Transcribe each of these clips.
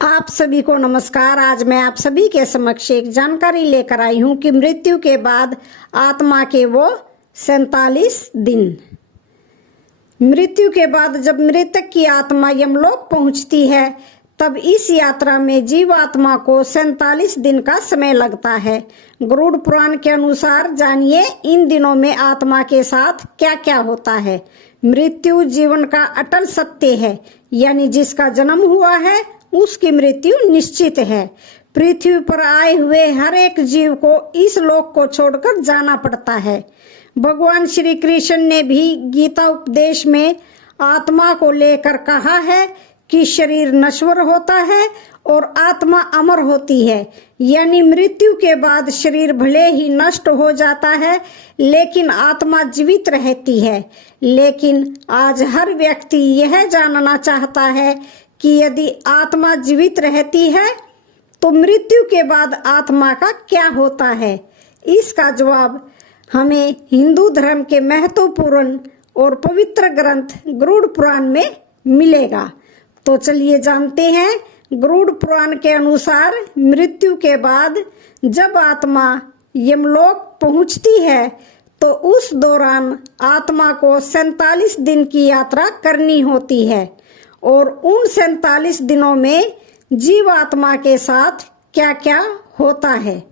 आप सभी को नमस्कार। आज मैं आप सभी के समक्ष एक जानकारी लेकर आई हूं कि मृत्यु के बाद आत्मा के वो 47 दिन। मृत्यु के बाद जब मृतक की आत्मा यमलोक पहुंचती है तब इस यात्रा में जीवात्मा को 47 दिन का समय लगता है। गरुड़ पुराण के अनुसार जानिए इन दिनों में आत्मा के साथ क्या क्या होता है। मृत्यु जीवन का अटल सत्य है, यानी जिसका जन्म हुआ है उसकी मृत्यु निश्चित है। पृथ्वी पर आए हुए हर एक जीव को इस लोक को छोड़कर जाना पड़ता है। भगवान श्री कृष्ण ने भी गीता उपदेश में आत्मा को लेकर कहा है कि शरीर नश्वर होता है और आत्मा अमर होती है, यानी मृत्यु के बाद शरीर भले ही नष्ट हो जाता है लेकिन आत्मा जीवित रहती है। लेकिन आज हर व्यक्ति यह जानना चाहता है कि यदि आत्मा जीवित रहती है तो मृत्यु के बाद आत्मा का क्या होता है। इसका जवाब हमें हिंदू धर्म के महत्वपूर्ण और पवित्र ग्रंथ गरुड़ पुराण में मिलेगा। तो चलिए जानते हैं। गरुड़ पुराण के अनुसार मृत्यु के बाद जब आत्मा यमलोक पहुंचती है तो उस दौरान आत्मा को 47 दिन की यात्रा करनी होती है और उन 47 दिनों में जीवात्मा के साथ क्या क्या होता है।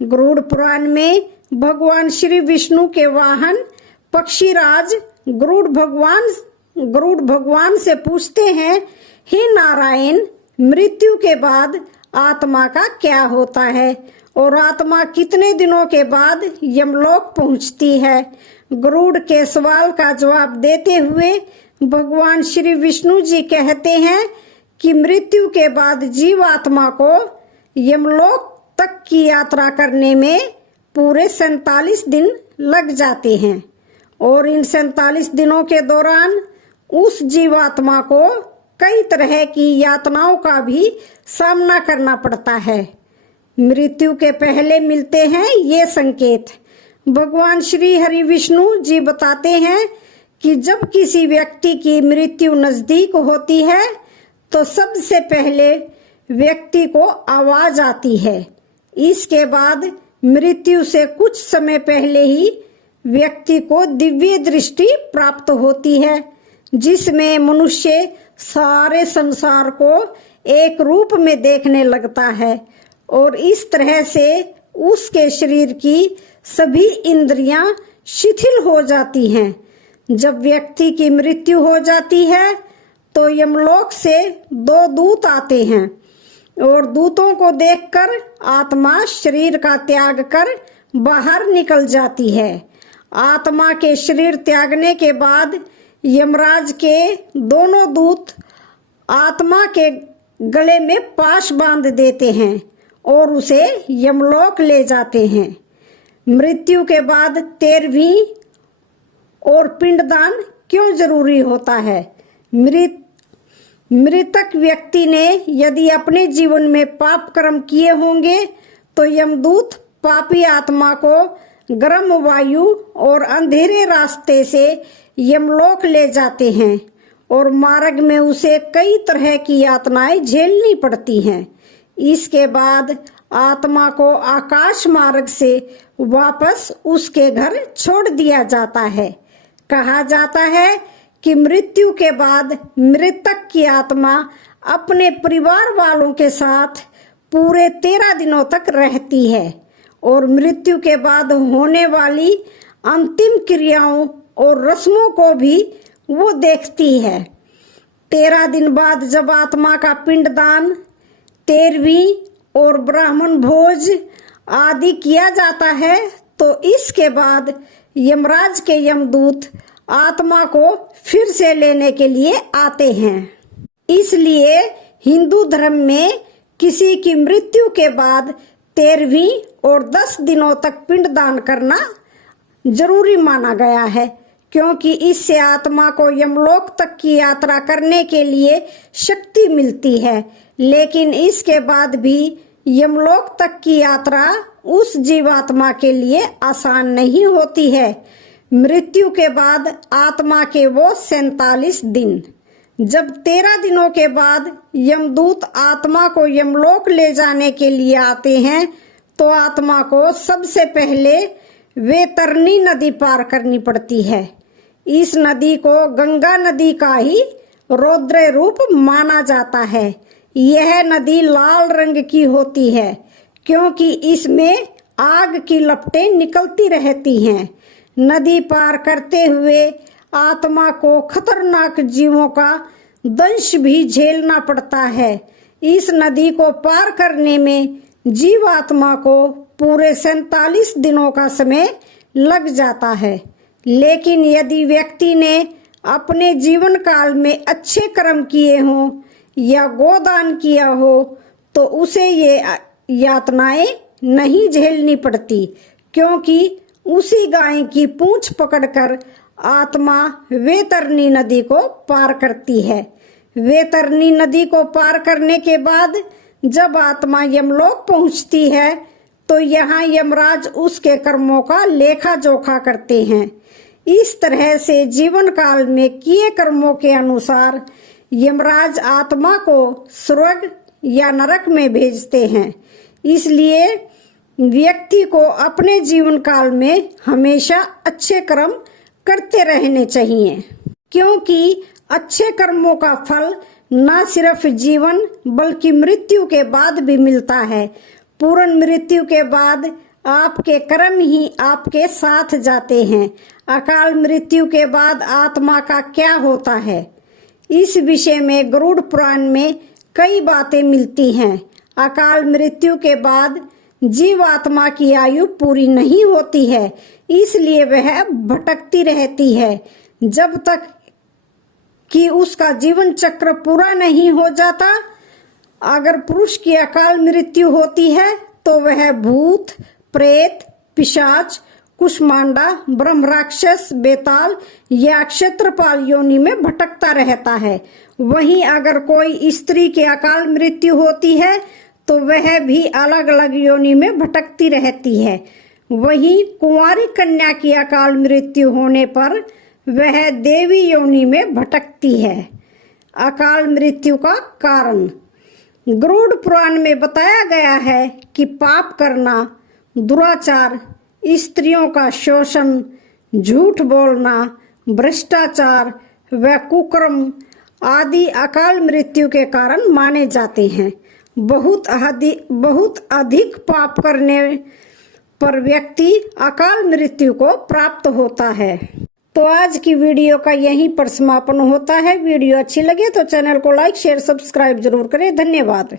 गरुड़ पुराण में भगवान श्री विष्णु के वाहन पक्षीराज गरुड़ भगवान से पूछते हैं, हे नारायण, मृत्यु के बाद आत्मा का क्या होता है और आत्मा कितने दिनों के बाद यमलोक पहुंचती है। गरुड़ के सवाल का जवाब देते हुए भगवान श्री विष्णु जी कहते हैं कि मृत्यु के बाद जीवात्मा को यमलोक तक की यात्रा करने में पूरे 47 दिन लग जाते हैं और इन 47 दिनों के दौरान उस जीवात्मा को कई तरह की यातनाओं का भी सामना करना पड़ता है। मृत्यु के पहले मिलते हैं ये संकेत। भगवान श्री हरि विष्णु जी बताते हैं कि जब किसी व्यक्ति की मृत्यु नजदीक होती है तो सबसे पहले व्यक्ति को आवाज आती है। इसके बाद मृत्यु से कुछ समय पहले ही व्यक्ति को दिव्य दृष्टि प्राप्त होती है, जिसमें मनुष्य सारे संसार को एक रूप में देखने लगता है और इस तरह से उसके शरीर की सभी इंद्रियां शिथिल हो जाती हैं। जब व्यक्ति की मृत्यु हो जाती है तो यमलोक से 2 दूत आते हैं और दूतों को देखकर आत्मा शरीर का त्याग कर बाहर निकल जाती है। आत्मा के शरीर त्यागने के बाद यमराज के दोनों दूत आत्मा के गले में पाश बांध देते हैं और उसे यमलोक ले जाते हैं। मृत्यु के बाद 13वीं और पिंडदान क्यों जरूरी होता है। मृतक व्यक्ति ने यदि अपने जीवन में पाप कर्म किए होंगे तो यमदूत पापी आत्मा को गर्म वायु और अंधेरे रास्ते से यमलोक ले जाते हैं और मार्ग में उसे कई तरह की यातनाएं झेलनी पड़ती हैं। इसके बाद आत्मा को आकाश मार्ग से वापस उसके घर छोड़ दिया जाता है। कहा जाता है कि मृत्यु के बाद मृतक की आत्मा अपने परिवार वालों के साथ पूरे 13 दिनों तक रहती है और मृत्यु के बाद होने वाली अंतिम क्रियाओं और रस्मों को भी वो देखती है। 13 दिन बाद जब आत्मा का पिंडदान, 13वीं और ब्राह्मण भोज आदि किया जाता है तो इसके बाद यमराज के यमदूत आत्मा को फिर से लेने के लिए आते हैं। इसलिए हिंदू धर्म में किसी की मृत्यु के बाद 13वीं और 10 दिनों तक पिंडदान करना जरूरी माना गया है, क्योंकि इससे आत्मा को यमलोक तक की यात्रा करने के लिए शक्ति मिलती है। लेकिन इसके बाद भी यमलोक तक की यात्रा उस जीवात्मा के लिए आसान नहीं होती है। मृत्यु के बाद आत्मा के वो 47 दिन जब 13 दिनों के बाद यमदूत आत्मा को यमलोक ले जाने के लिए आते हैं तो आत्मा को सबसे पहले वैतरणी नदी पार करनी पड़ती है। इस नदी को गंगा नदी का ही रौद्र रूप माना जाता है। यह नदी लाल रंग की होती है क्योंकि इसमें आग की लपटें निकलती रहती हैं। नदी पार करते हुए आत्मा को खतरनाक जीवों का दंश भी झेलना पड़ता है। इस नदी को पार करने में जीवात्मा को पूरे 47 दिनों का समय लग जाता है। लेकिन यदि व्यक्ति ने अपने जीवन काल में अच्छे कर्म किए हों या गोदान किया हो तो उसे ये यातनाएं नहीं झेलनी पड़ती, क्योंकि उसी गाय की पूंछ पकड़कर आत्मा वैतरणी नदी को पार करती है। वैतरणी नदी को पार करने के बाद जब आत्मा यमलोक पहुंचती है तो यहाँ यमराज उसके कर्मों का लेखा जोखा करते हैं। इस तरह से जीवन काल में किए कर्मों के अनुसार यमराज आत्मा को स्वर्ग या नरक में भेजते हैं। इसलिए व्यक्ति को अपने जीवन काल में हमेशा अच्छे कर्म करते रहने चाहिए, क्योंकि अच्छे कर्मों का फल न सिर्फ जीवन बल्कि मृत्यु के बाद भी मिलता है। पूर्ण मृत्यु के बाद आपके कर्म ही आपके साथ जाते हैं। अकाल मृत्यु के बाद आत्मा का क्या होता है, इस विषय में गरुड़ पुराण में कई बातें मिलती हैं। अकाल मृत्यु के बाद जीवात्मा की आयु पूरी नहीं होती है, इसलिए वह भटकती रहती है जब तक कि उसका जीवन चक्र पूरा नहीं हो जाता। अगर पुरुष की अकाल मृत्यु होती है तो वह भूत, प्रेत, पिशाच, कुष्मांडा, ब्रह्म राक्षस, बेताल या क्षेत्रपाल योनि में भटकता रहता है। वहीं अगर कोई स्त्री की अकाल मृत्यु होती है तो वह भी अलग अलग योनि में भटकती रहती है। वहीं कुंवारी कन्या की अकाल मृत्यु होने पर वह देवी योनि में भटकती है। अकाल मृत्यु का कारण गरुड़ पुराण में बताया गया है कि पाप करना, दुराचार, स्त्रियों का शोषण, झूठ बोलना, भ्रष्टाचार व कुकर्म आदि अकाल मृत्यु के कारण माने जाते हैं। बहुत अधिक पाप करने पर व्यक्ति अकाल मृत्यु को प्राप्त होता है। तो आज की वीडियो का यहीं पर समापन होता है। वीडियो अच्छी लगे तो चैनल को लाइक, शेयर, सब्सक्राइब जरूर करें। धन्यवाद।